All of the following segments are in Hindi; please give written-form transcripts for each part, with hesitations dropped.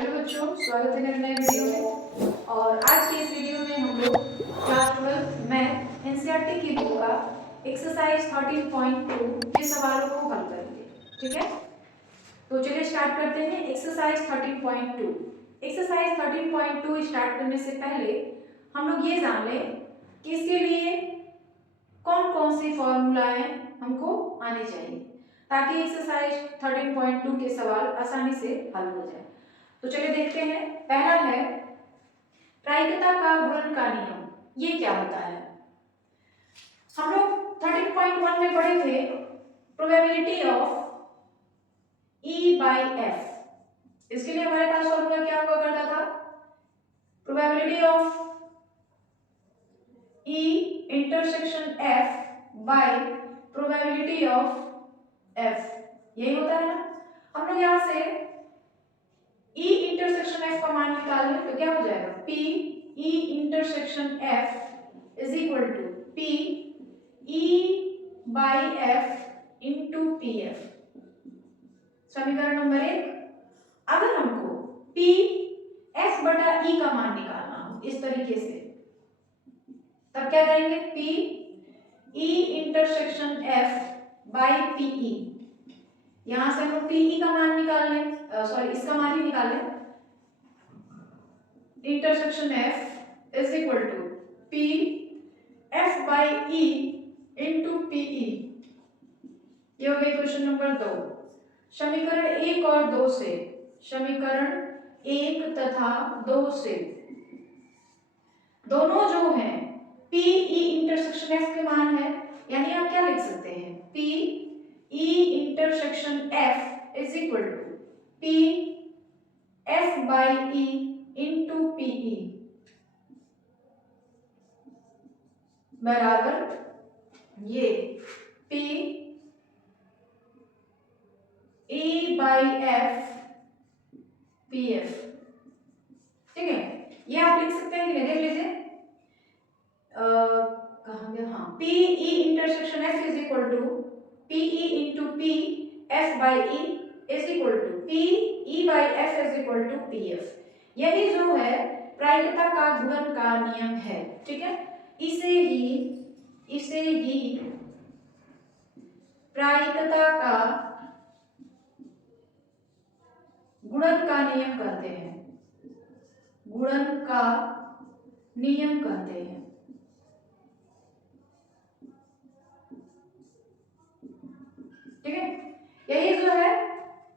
हेलो बच्चों, स्वागत है मेरे नए वीडियो में। और आज के इस वीडियो में हम लोग क्लास 12 मैथ एनसीईआरटी की बुक का एक्सरसाइज 13.2 के सवालों को हल करेंगे। ठीक है, तो चलिए स्टार्ट करते हैं। एक्सरसाइज 13.2। एक्सरसाइज 13.2 स्टार्ट करने से पहले हम लोग ये जान लें कि इसके लिए कौन कौन सी फॉर्मूलाएं हमको आनी चाहिए, ताकि एक्सरसाइज 13.2 के सवाल आसानी से हल हो जाए। तो चलिए देखते हैं। पहला है प्रायिकता का गुणन का नियम। ये क्या होता है? हम लोग 13.1 में पढ़े थे probability of E by F। इसके लिए हमारे पास फॉर्मूला क्या हुआ करता था? Probability of E intersection F by probability of F। यही होता है ना। हम लोग यहाँ से E इंटरसेक्शन F का मान निकाल लें तो क्या हो जाएगा? P E intersection F is equal to P E by F into PF। समीकरण नंबर 1। अगर हमको P F बटा E का मान निकालना हो इस तरीके से, तब क्या करेंगे? P E intersection F by PE। यहां से हम लोग PE का मान निकाल लें, सॉरी इसका मान ही निकाल लें। Intersection F is equal to P F by E into PE। ये हो गई क्वेश्चन नंबर 2। समीकरण 1 और 2 से, समीकरण 1 तथा 2 से दोनों जो हैं PE इंटरसेक्शन F के मान है, यानी आप क्या लिख सकते हैं? PE intersection F is equal to P F by E into PE बराबर ये P E by F PF। ठीक है, ये आप लिख सकते हैं कि नहीं? देख लीजिए कहाँ गया? हाँ, PE intersection F is equal to PE into P F by E is equal to PE by F is equal to PF। यही जो है प्रायिकता का गुणन का नियम है। ठीक है, इसे ही प्रायिकता का गुणन का नियम कहते हैं। गुणन का नियम कहते हैं। ठीक है, यही जो है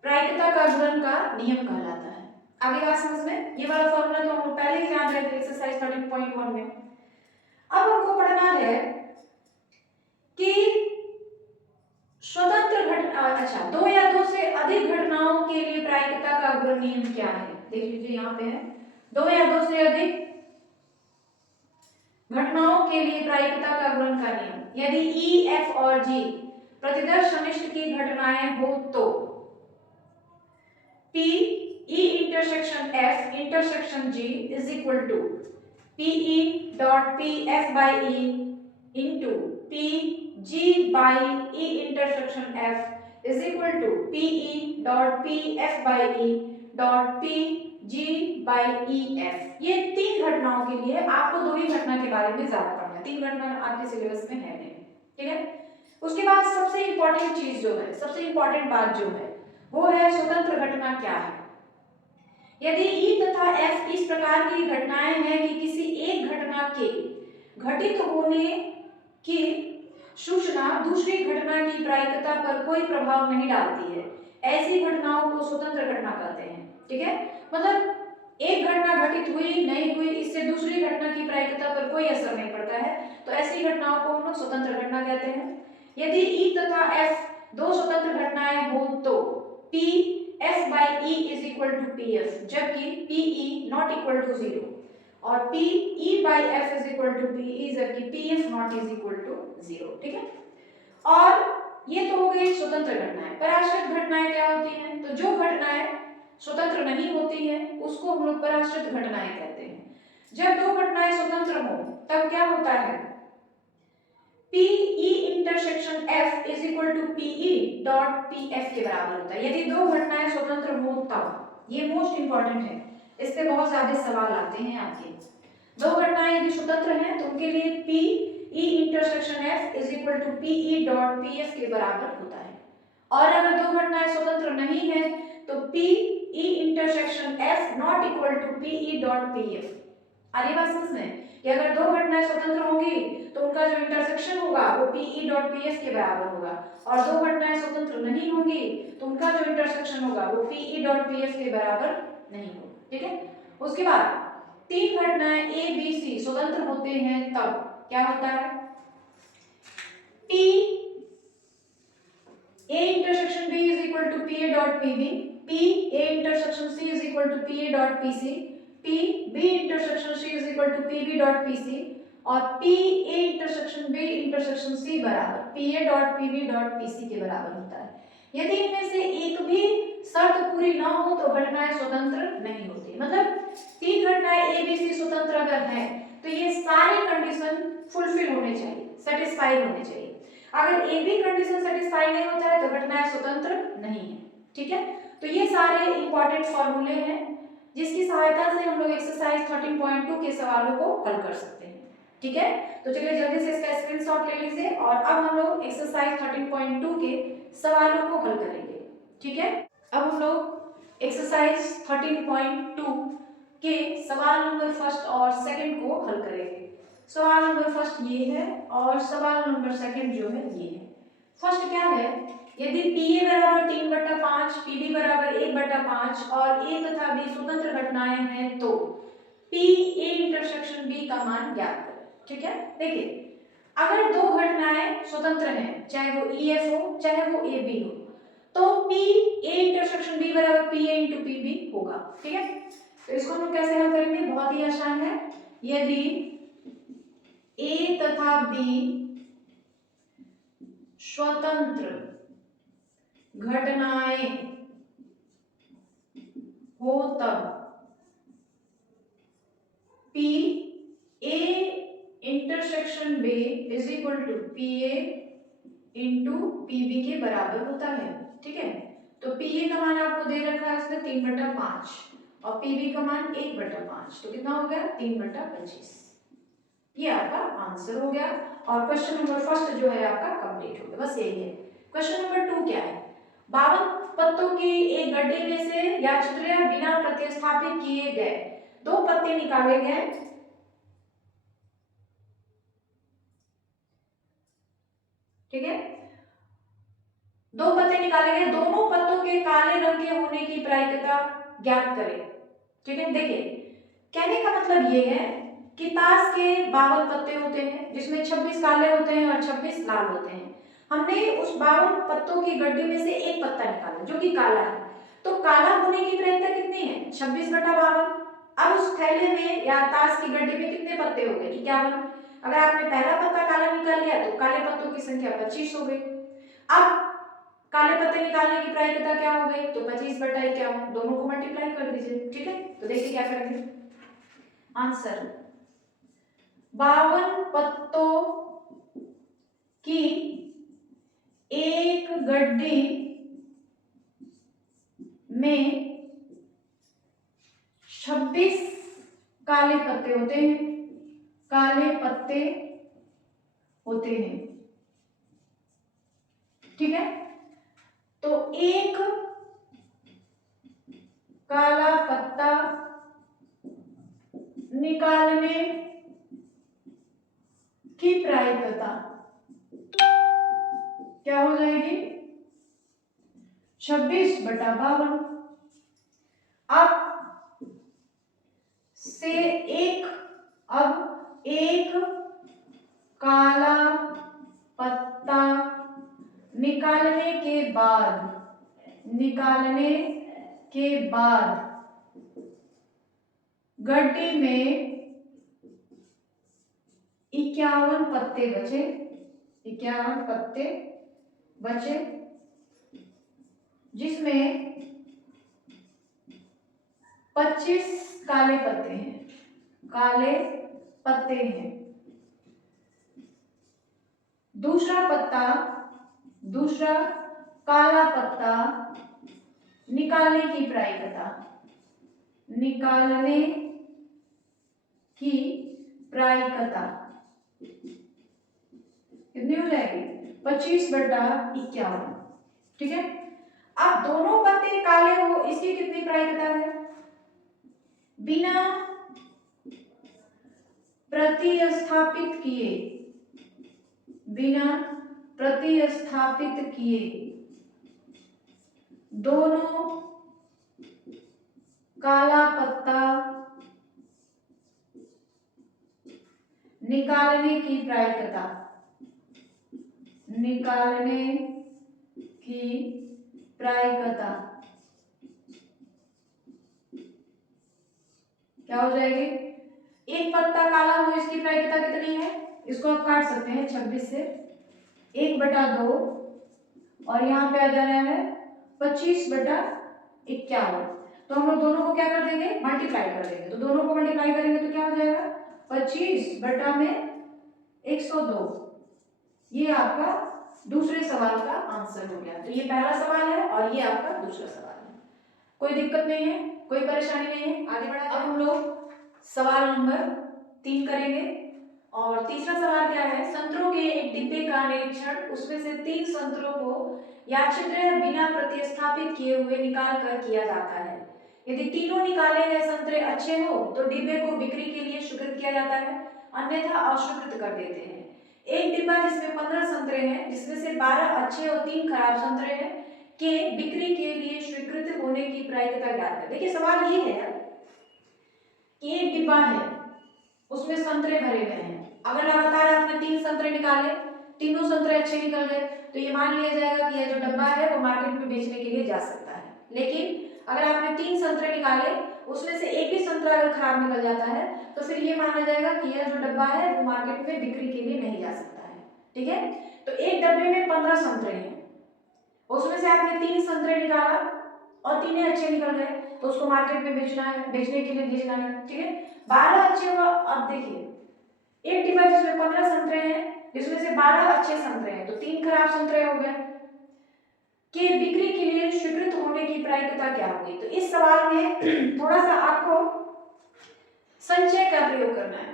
प्रायिकता का गुणन का नियम कहलाता है। आगे बात समझ में? ये वाला फॉर्मूला तो हम लोग पहले ही जान रहे थे एक्सरसाइज 13.1 में। अब हमको पढ़ना है कि स्वतंत्र घटना, दो या दो से अधिक घटनाओं के लिए प्रायिकता का गुणन नियम क्या है? देख लीजिए यहाँ पे है, दो या दो से अधिक घटनाओं के लिए प्रायिकता का गुणन का नियम। यदि E, F और G प्रतिदर्श सनिष्ठ की घटनाएं हो तो P E intersection F intersection G is equal to PE dot PF by E into PG by E intersection F is equal to PE dot PF by E dot PG by EF। ये तीन घटनाओं के लिए आपको दो ही घटना के बारे में ज्यादा पढ़ना है। तीन घटना आपके सिलेबस में है नहीं। ठीक है, उसके बाद सबसे इंपॉर्टेंट चीज जो है, सबसे इंपॉर्टेंट बात जो है वो है स्वतंत्र घटना क्या है। यदि E तथा F इस प्रकार की घटनाएं हैं कि किसी एक घटना के घटित होने की सूचना दूसरी घटना की प्रायिकता पर कोई प्रभाव नहीं डालती है, ऐसी घटनाओं को स्वतंत्र घटना कहते हैं। ठीक है, मतलब एक घटना घटित हुई नहीं हुई, इससे दूसरी घटना की प्रायिकता पर कोई असर नहीं पड़ता है, तो ऐसी घटनाओं को हम लोग स्वतंत्र घटना कहते हैं। यदि E तथा F दो स्वतंत्र घटनाएं हो तो P F by E is equal to PF, जबकि PE not equal to 0 और PE by F is equal to PE, जबकि PF not is equal to 0। ठीक है, और ये तो हो गई स्वतंत्र घटनाएं। पराश्रित घटनाएं क्या होती हैं? तो जो घटनाएं स्वतंत्र नहीं होती है उसको हम लोग पराश्रित घटनाएं कहते हैं। जब दो घटनाएं स्वतंत्र हो तब क्या होता है? PE intersection F is equal to PE dot PF के बराबर होता है। यदि दो घटनाएं स्वतंत्र हो तब ये मोस्ट इंपॉर्टेंट है, इस पे बहुत ज्यादा सवाल आते हैं आपके। दो घटनाएं यदि स्वतंत्र हैं तो उनके लिए P E intersection F is equal to P E dot P F के बराबर होता है। और अगर दो घटनाएं स्वतंत्र नहीं है तो P E intersection F not equal to P E dot P F। आ रही बात समझ में कि अगर दो घटनाएं स्वतंत्र होंगी तो उनका जो इंटरसेक्शन होगा वो P E dot P F के बराबर होगा, और दो घटनाएं स्वतंत्र नहीं होंगी तो उनका जो इंटरसेक्शन होगा वो P E dot P F के बराबर नहीं होगा। ठीक है, उसके बाद तीन घटनाएं A B C स्वतंत्र होते हैं तब क्या होता है, P A intersection B is equal to P A dot P B, P A intersection C is equal to P A dot P C, P B intersection C is equal to P B dot P C, और P A intersection B intersection C बराबर P A dot P B dot P C के बराबर होता है। यदि इनमें से एक भी शर्त पूरी ना हो तो घटनाएं स्वतंत्र नहीं होती। मतलब तीन घटनाएं A B C स्वतंत्र अगर हैं तो ये सारे कंडीशन फुलफिल होने चाहिए, सेटिस्फाइड होने चाहिए। अगर एक भी कंडीशन सेटिस्फाई नहीं होता है तो घटनाएं स्वतंत्र नहीं है। ठीक है, तो ये सारे इंपॉर्टेंट फॉर्मूले हैं जिसकी सहायता से हम लोग एक्सरसाइज 13.2 के सवालों को हल कर सकते हैं। ठीक है, तो चलिए जल्दी से इसका स्क्रीनशॉट ले लीजिए और अब हम लोग एक्सरसाइज 13.2 के सवालों को हल करेंगे। ठीक है, अब हम लोग एक्सरसाइज 13.2 के सवाल नंबर फर्स्ट और सेकंड को हल करेंगे। सवाल नंबर फर्स्ट ये है और सवाल नंबर सेकंड जो है ये है। फर्स्ट क्या है, यदि PA बराबर 3/5, PB बराबर 1/5 और A तथा B स्वतंत्र घटनाएं हैं तो PA इंटरसेक्शन B का मान ज्ञात करें। ठीक है, देखिए अगर दो घटनाएं स्वतंत्र हैं, चाहे वो EF हो चाहे वो AB हो, तो PA इंटरसेक्शन B बराबर PA इंटू PB होगा। ठीक है, तो इसको हम कैसे हल करेंगे, बहुत ही आसान है। यदि A तथा B स्वतंत्र घटनाएं हो तब P A intersection B is equal to PA into PB के बराबर होता है। ठीक है, तो PA का मान आपको दे रखा है इसमें 3/5 और PB का मान 1/5, तो कितना हो गया 3/25। ये आपका आंसर हो गया और क्वेश्चन नंबर फर्स्ट जो है आपका कंप्लीट हो गया। बस यही है। क्वेश्चन नंबर 2 क्या है, 52 पत्तों की एक गड्ढे में से या छिद्र बिना प्रतिस्थापित किए गए दो पत्ते निकाले गए। ठीक है, दो पत्ते निकाले गए, दोनों पत्तों के काले रंग के होने की प्रायिकता ज्ञात करें। ठीक है, देखिए कहने का मतलब ये है कि ताश के 52 पत्ते होते हैं जिसमें 26 काले होते हैं और 26 लाल होते हैं। हमने उस 52 पत्तों के गड्ढे में से एक पत्ता निकाला जो कि काला है, तो काला होने की प्रायिकता कितनी है 26/52। अब उस थैले में या ताश की गड्ढे में कितने पत्ते हो गए 51। अगर आपने पहला पत्ता काला निकाल लिया तो काले पत्तों की संख्या 25 हो गई। अब काले पत्ते निकालने की प्रायिकता क्या हो गई, तो 25/51, दोनों को मल्टीप्लाई कर दीजिए। ठीक है, तो देखिए क्या करेंगे, आंसर 52 पत्तों की एक गड्ढी में 26 काले पत्ते होते हैं, काले पत्ते होते हैं। ठीक है, तो एक काला पत्ता निकालने की प्रायिकता क्या हो जाएगी 26/52। अब एक काला पत्ता निकालने के बाद गड्ढे में 51 पत्ते बचे, 51 पत्ते बचे जिसमें 25 काले पत्ते हैं, काले पत्ते हैं। दूसरा काला पत्ता निकालने की प्रायिकता निकालने की प्रायिकता कितनी हो जाएगी? 25/51। ठीक है। अब दोनों पत्ते काले हो, इसकी कितनी प्रायिकता है? बिना प्रतिस्थापित किए, बिना प्रतिस्थापित किए दोनों काला पत्ता निकालने की प्रायिकता, निकालने की प्रायिकता क्या हो जाएगी? एक पत्ता काला हो, इसकी प्रायिकता कितनी है? इसको आप काट सकते हैं 26 से, 1/2 और यहाँ पे आ जाना है 25/51। तो हम लोग दोनों को क्या कर देंगे? मल्टीप्लाई कर देंगे। तो दोनों को मल्टीप्लाई करेंगे तो क्या हो जाएगा? 25/102। ये आपका दूसरे सवाल का आंसर हो गया। तो ये पहला सवाल है और ये आपका दूसरा सवाल है। कोई दिक्कत नहीं है, कोई परेशानी नहीं है, आगे बढ़ा। अब हम लोग सवाल नंबर 3 करेंगे। और तीसरा सवाल क्या है? संतरों के एक डिब्बे का निरीक्षण, उसमें से 3 संतरों को यादृच्छिक बिना प्रतिस्थापित किए हुए निकाल कर किया जाता है। यदि तीनों निकाले गए संतरे अच्छे हो तो डिब्बे को बिक्री के लिए स्वीकृत किया जाता है, अन्यथा अस्वीकृत कर देते हैं। एक डिब्बा जिसमें 15 संतरे हैं, जिसमें से 12 अच्छे और 3 खराब संतरे हैं, के बिक्री के लिए स्वीकृत होने की प्रायिकता ज्ञात करें। देखिए सवाल ये है कि एक डिब्बा है, उसमें संतरे भरे गए हैं। अगर लगातार आपने 3 संतरे निकाले, तीनों संतरे अच्छे निकल गए, तो ये मान लिया जाएगा कि यह जो डब्बा है वो मार्केट में बेचने के लिए जा सकता है। लेकिन अगर आपने 3 संतरे निकाले, उसमें से एक भी संतरा अगर खराब निकल जाता है, तो फिर ये माना जाएगा कि यह जो डब्बा है वो मार्केट में बिक्री के लिए नहीं जा सकता है। ठीक है। तो एक डब्बे में 15 संतरे हैं, उसमें से आपने 3 संतरे निकाला और तीनों अच्छे निकल गए, तो उसको मार्केट में बेचना है, बेचने के लिए भेजना है। ठीक है। 12 अच्छे हुआ। अब देखिए एक डिब्बा जिसमें 15 संतरे हैं, जिसमें से 12 अच्छे संतरे हैं, तो 3 खराब संतरे हो गए, कि बिक्री के लिए स्वीकृत होने की प्रायिकता क्या होगी? तो इस सवाल में थोड़ा सा आपको संचय का प्रयोग करना है।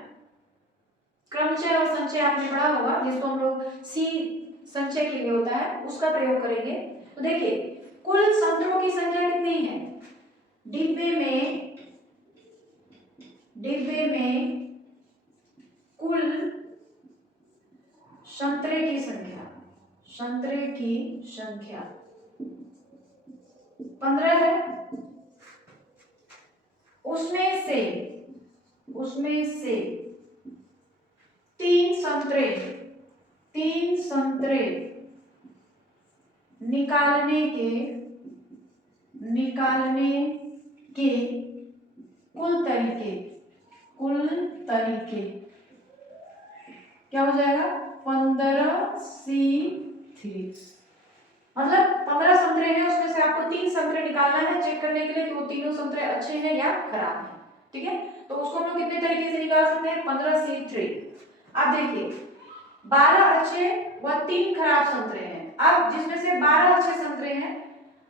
क्रमचय और संचय आपने पढ़ा होगा, जिसको हम लोग सी संचय के लिए होता है, उसका प्रयोग करेंगे। तो देखिए कुल संतरों की संख्या कितनी है? डिब्बे में कुल संतरे की संख्या 15 है। उसमें से 3 संतरे निकालने के कुल तरीके क्या हो जाएगा? 15C3। मतलब 15 संतरे हैं, उसमें से आपको 3 संतरे निकालना है चेक करने के लिए कि वो तीनों संतरे अच्छे हैं या खराब हैं। ठीक है। तो उसको हम लोग कितने तरीके से निकाल सकते हैं? 15C3। अब देखिए 12 अच्छे व 3 खराब संतरे हैं। अब जिसमें से 12 अच्छे संतरे हैं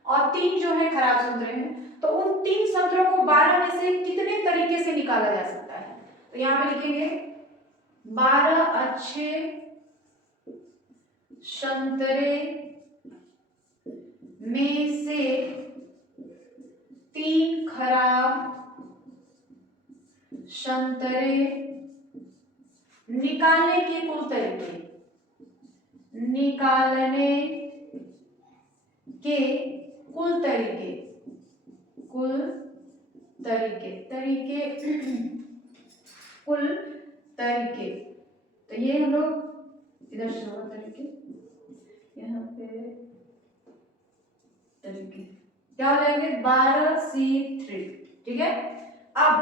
और 3 जो है खराब संतरे हैं, तो उन 3 संतरों को 12 में से कितने तरीके से निकाला जा सकता है? तो यहां पे लिखेंगे 12 अच्छे संतरे में से 3 खराब संतरे निकालने के कुल तरीके, तो ये हम लोग इधर से होगा तरीके, यहाँ पे तरीके क्या हो जाएंगे? 12C3। ठीक है। अब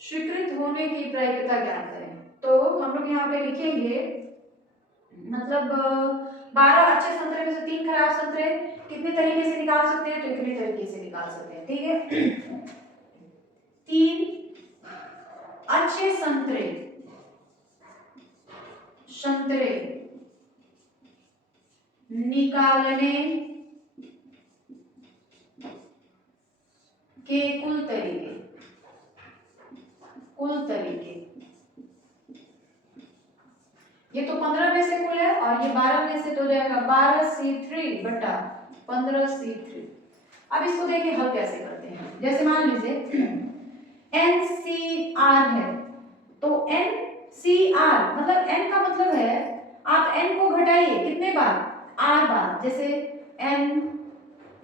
स्वीकृत होने की प्रायिकता ज्ञात करें। तो हम लोग यहाँ पे लिखेंगे, मतलब 12 अच्छे संतरे में से 3 खराब संतरे कितने तरीके से निकाल सकते हैं? तो इतने तरीके से निकाल सकते हैं। ठीक है। 3 अच्छे संतरे निकालने के कुल तरीके ये तो 15 में से कुल है और ये 12 में से तो जाएगा 12c3 बटा 15c3। अब इसको देखिए हल कैसे करते हैं। जैसे मान लीजिए NCR है तो NCR मतलब n का मतलब है आप n को घटाइए कितने बार, r बार। जैसे n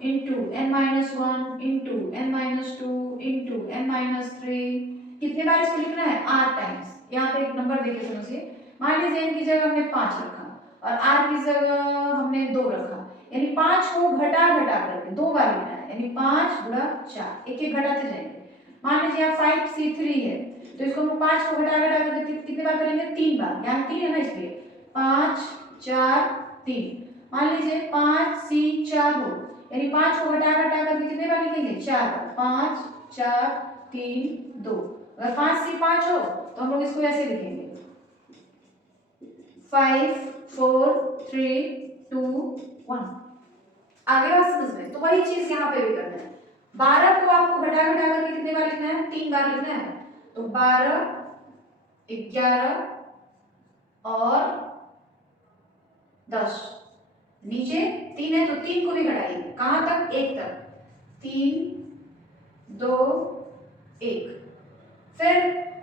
into n-1 into n-2 into n-3 कितने बार इसको लिखना है, r टाइम्स। यहाँ पे एक नंबर देके समझिए, मान लीजिए n की जगह हमने 5 रखा और r की जगह हमने 2 रखा, यानी 5 को घटा करके 2 बार लिखना है, यानी 5 गुणा 4 एक एक घटाते जाएंगे। मान लीजिए यहाँ 5c3 है तो इसको हम 5 को घटा करके कितने बार करेंगे, 3 बार, यहाँ 3 है ना इसलिए 5 4 3। मान लीजिए 5c4 हो यानी 5 को घटा करके कितने बार लिखेंगे, 4 बार, 5 4 3 2। अगर 5c5 हो तो हम लोग इसको ऐसे लिखेंगे 5 4 3 2 1। आगे बात समझ में, तो वही चीज यहाँ पे भी करना है। 12 को आपको घटा करके कितने बार लिखना है, 3 बार लिखना है। तो 12 11 और 10, नीचे 3 है तो 3 को भी घटाइए, कहां तक, 1 तक, 3 2 1। फिर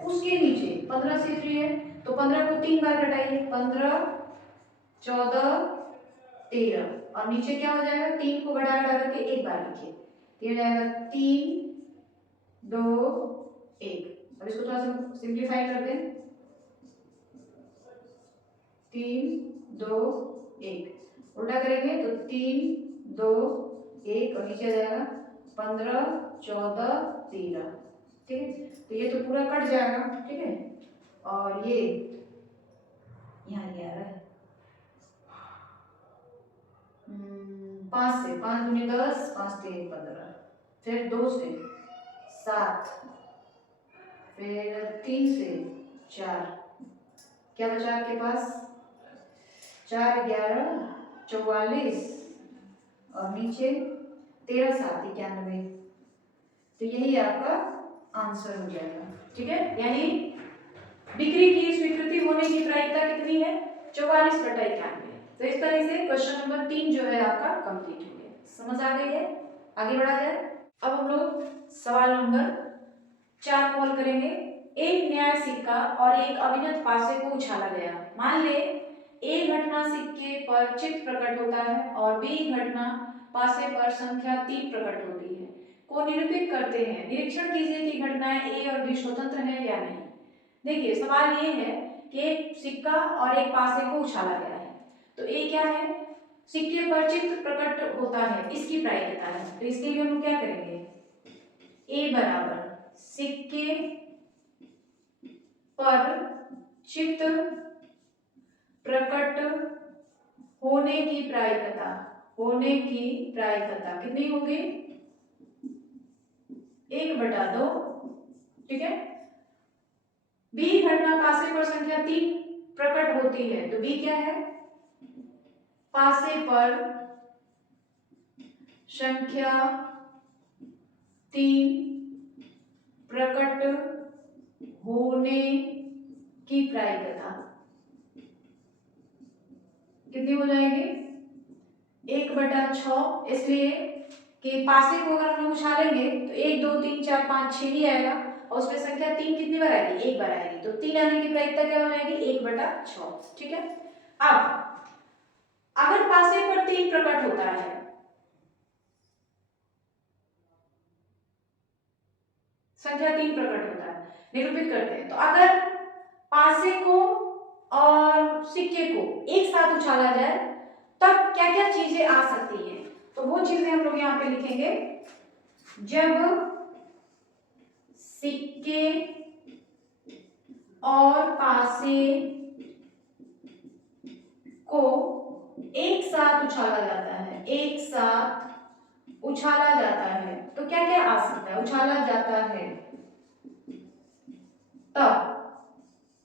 उसके नीचे 15c3 है तो 15 को 3 बार घटाइए, 15 14 13 और नीचे क्या हो जाएगा, 3 को घटा करके 1 बार लिखिए, तो हो जाएगा 3 2 1। अब इसको थोड़ा सा सिंप्लीफाई कर दें, 3 2 1 उल्टा करेंगे तो 3 2 1 और नीचे आ जाएगा 15 14 13। ठीक है, तो ये तो पूरा कट जाएगा। ठीक है, और ये यहाँ ये आ रहा है 5 से 5 दूनी 10 5 3 15, फिर 2 से 7, फिर 3 से 4, क्या बचा आपके पास, 4 11 44 और नीचे 13 7 91। तो यही आपका आंसर हो जाएगा। ठीक है, यानी डिग्री की स्वीकृति होने की प्रायिकता कितनी है, 44/91। तो इस तरह से क्वेश्चन नंबर 3 जो है आपका कंप्लीट हो गया। समझ आ गई है, आगे बढ़ा जाए। अब हम लोग सवाल नंबर 4 को हल करेंगे। एक न्याय सिक्का और एक अभिनत पासे को उछाला गया। मान ले ए घटना सिक्के पर चित्र प्रकट होता है और बी घटना पासे पर संख्या 3 प्रकट होती है, को निरूपित करते हैं। निरीक्षण कीजिए कि घटनाएं ए और बी स्वतंत्र है या नहीं। देखिए सवाल ये है कि एक सिक्का और एक पासे को उछाला गया है, तो ए क्या है, सिक्के पर चित्र प्रकट होता है, इसकी प्रायिकता है। तो इसके लिए हम क्या करेंगे, ए बराबर सिक्के पर चित्र प्रकट होने की प्रायिकता कितनी होगी, 1/2। ठीक है, बी घटना पासे पर संख्या 3 प्रकट होती है, तो बी क्या है, पासे पर संख्या 3 प्रकट होने की प्रायिकता कितनी हो जाएगी, 1/6। इसलिए कि पासे को अगर हम लोग उछालेंगे तो 1 2 3 4 5 6 ही आएगा और उसमें संख्या 3 कितनी बार आएगी, 1 बार आएगी, तो 3 आने की प्रायिकता क्या हो जाएगी, 1/6। ठीक है, अब अगर पासे पर 3 प्रकट होता है, संख्या 3 प्रकट होता है, निरूपित करते हैं। तो अगर पासे को और सिक्के को एक साथ उछाला जाए तब क्या क्या चीजें आ सकती हैं, तो वो चीजें हम लोग यहाँ पे लिखेंगे। जब सिक्के और पासे को एक साथ उछाला जाता है, तो क्या क्या आ सकता है, उछाला जाता है तब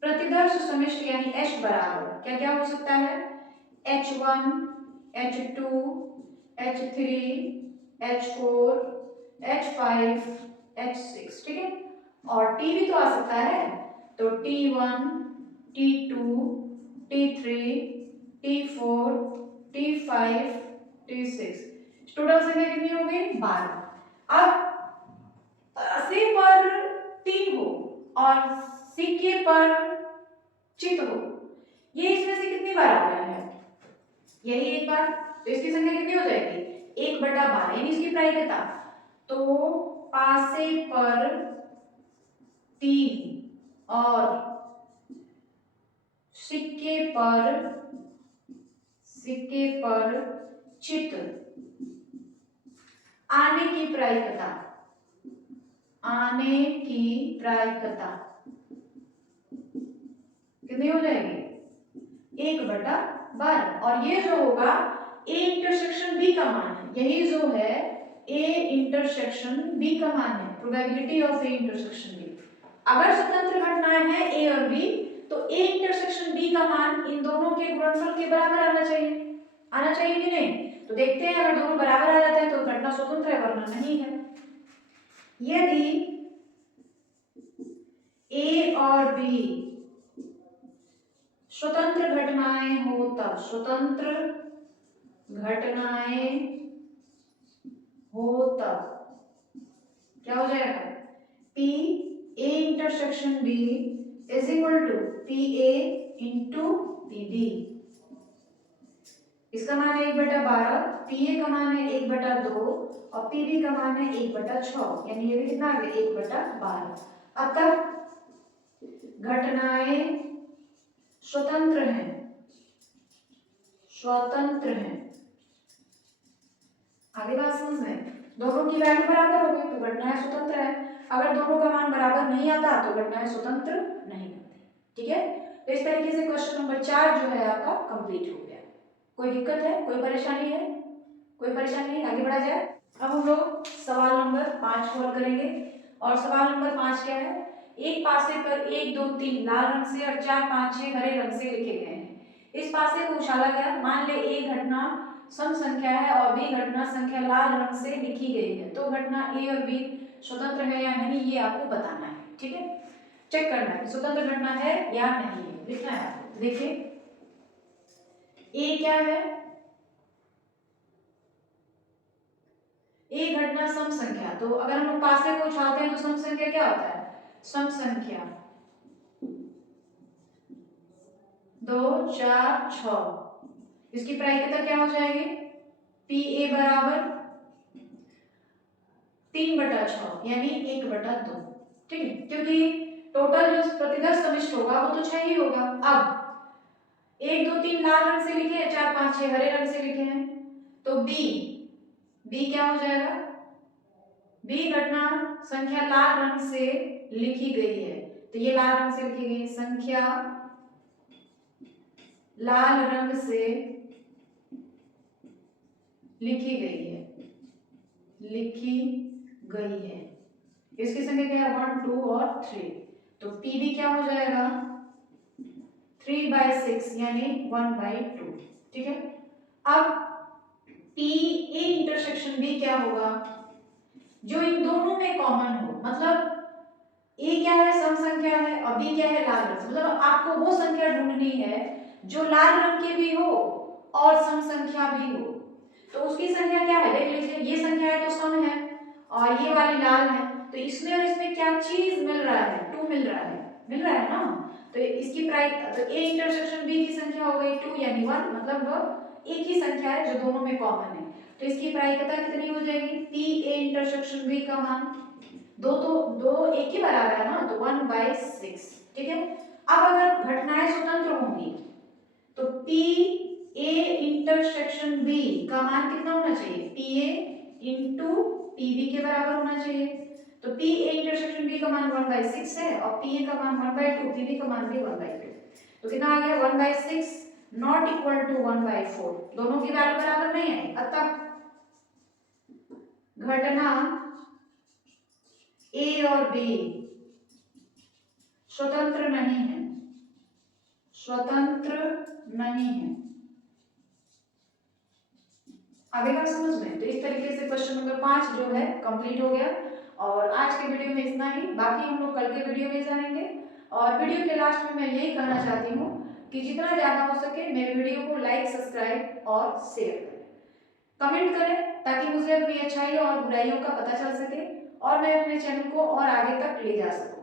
प्रतिदर्श समिष्टि यानी H बराबर क्या क्या हो सकता है, H1 H2 H3 H4 H5 H6, ठीक है। और T भी तो आ सकता है, तो T1, T2, T3, T4, T5, T6, total संख्या कितनी हो गई? 12। अब से पर 3 हो और सिक्के पर चित हो, ये इसमें से कितनी बार आ गया है? यही एक बार, तो इसकी संख्या कितनी हो जाएगी? 1/12, यानी इसकी प्रायिकता, तो पासे पर 3 और सिक्के पर चित आने की प्रायिकता कितनी हो जाएगी? 1/12। और ये जो होगा A इंटरसेक्शन B का मान है, यही जो है A इंटरसेक्शन B का मान है, probability of A intersection B। अगर स्वतंत्र घटनाएं हैं A और B, तो A इंटरसेक्शन B का मान इन दोनों के गुणनफल के बराबर आना चाहिए कि नहीं? तो देखते हैं, अगर दोनों बराबर आ जाते हैं तो घटना स्वतंत्र है, वरना नहीं है। यदि A और B स्वतंत्र घटनाएं हो तब क्या हो जाएगा? P A intersection B is equal to PA into PB। इसका मान है 1/12, PA का मान है 1/2 और PB का मान है 1/6, यानी ये भी कितना आ गया? 1/12। अब तक घटनाएं स्वतंत्र हैं, आगे बात समझ में? दोनों की वैल्यू बराबर होगी तो घटनाएं स्वतंत्र है, अगर दोनों का मान बराबर नहीं आता तो घटनाएं स्वतंत्र नहीं होती, ठीक है। तो इस तरीके से क्वेश्चन नंबर 4 जो है आपका कंप्लीट हो गया। कोई दिक्कत है, कोई परेशानी है? कोई परेशानी नहीं, आगे बढ़ा जाए। अब हम लोग सवाल नंबर 5 सॉल्व करेंगे, और सवाल नंबर 5 क्या है? एक पासे पर 1 2 3 लाल रंग से और 4 5 6 हरे रंग से लिखे गए हैं। इस पासे को उछाला गया, मान ले ए घटना सम संख्या है और बी घटना संख्या लाल रंग से लिखी गई है, तो घटना ए और बी स्वतंत्र है या नहीं, ये आपको बताना है, ठीक है। चेक करना है स्वतंत्र घटना है या नहीं है, लिखना है आपको। देखिए ए क्या है? ए घटना सम संख्या, तो अगर हम लोग पासे को उछालते हैं तो सम संख्या क्या होता है? सम संख्या 2 4 6, इसकी प्रायिकता क्या हो जाएगी? PA बराबर 3/6, यानी 1/2, ठीक है, क्योंकि टोटल जो प्रतिदर्श समिष्ट होगा वो तो 6 ही होगा। अब 1 2 3 लाल रंग से लिखे हैं, 4 5 6 हरे रंग से लिखे हैं, तो बी क्या हो जाएगा? बी घटना संख्या लाल रंग से लिखी गई है, तो ये लाल रंग से लिखी गई संख्या लाल रंग से लिखी गई है, इसकी संख्या क्या है? 1 2 और 3, तो PB क्या हो जाएगा? 3/6, यानी 1/2, ठीक है। अब PA इंटरसेक्शन B क्या होगा? जो इन दोनों में कॉमन हो, मतलब A क्या है? सम संख्या है और B क्या है? लाल रंग, मतलब आपको वो संख्या ढूंढनी है जो लाल रंग की भी हो और सम संख्या भी हो। तो उसकी संख्या क्या है? देख लीजिए, ये संख्या है तो सम है और ये वाली लाल है, तो इसमें और इसमें क्या चीज मिल रहा है? 2 मिल रहा है ना। तो इसकी तो A इंटरसेक्शन B की संख्या हो गई 2, यानी 1, मतलब एक ही संख्या है जो दोनों में कॉमन है, तो इसकी प्रायिकता कितनी हो जाएगी? PA इंटरसेक्शन B का मान दो एक ही बार आ रहा है ना, तो 1/6, ठीक है। अब अगर घटनाएं स्वतंत्र होंगी तो PA इंटरसेक्शन B का मान कितना होना चाहिए? PA इंटू PB के बराबर होना चाहिए, तो PA इंटरसेक्शन B का मान 1/6 है और PA का मान 1/2, PB का मान भी 1/2, तो कितना आ गया? 1/6 नॉट इक्वल टू 1/4, दोनों की वैल्यू बराबर नहीं है, अतः घटना A और B स्वतंत्र नहीं है, आगे का समझ में। तो इस तरीके से क्वेश्चन नंबर 5 जो है कंप्लीट हो गया, और आज के वीडियो में इतना ही, बाकी हम लोग कल के वीडियो में जानेंगे। और वीडियो के लास्ट में मैं यही कहना चाहती हूँ कि जितना ज़्यादा हो सके मेरे वीडियो को लाइक, सब्सक्राइब और शेयर करें, कमेंट करें, ताकि मुझे अपनी अच्छाइयों और बुराइयों का पता चल सके और मैं अपने चैनल को और आगे तक ले जा सकूँ।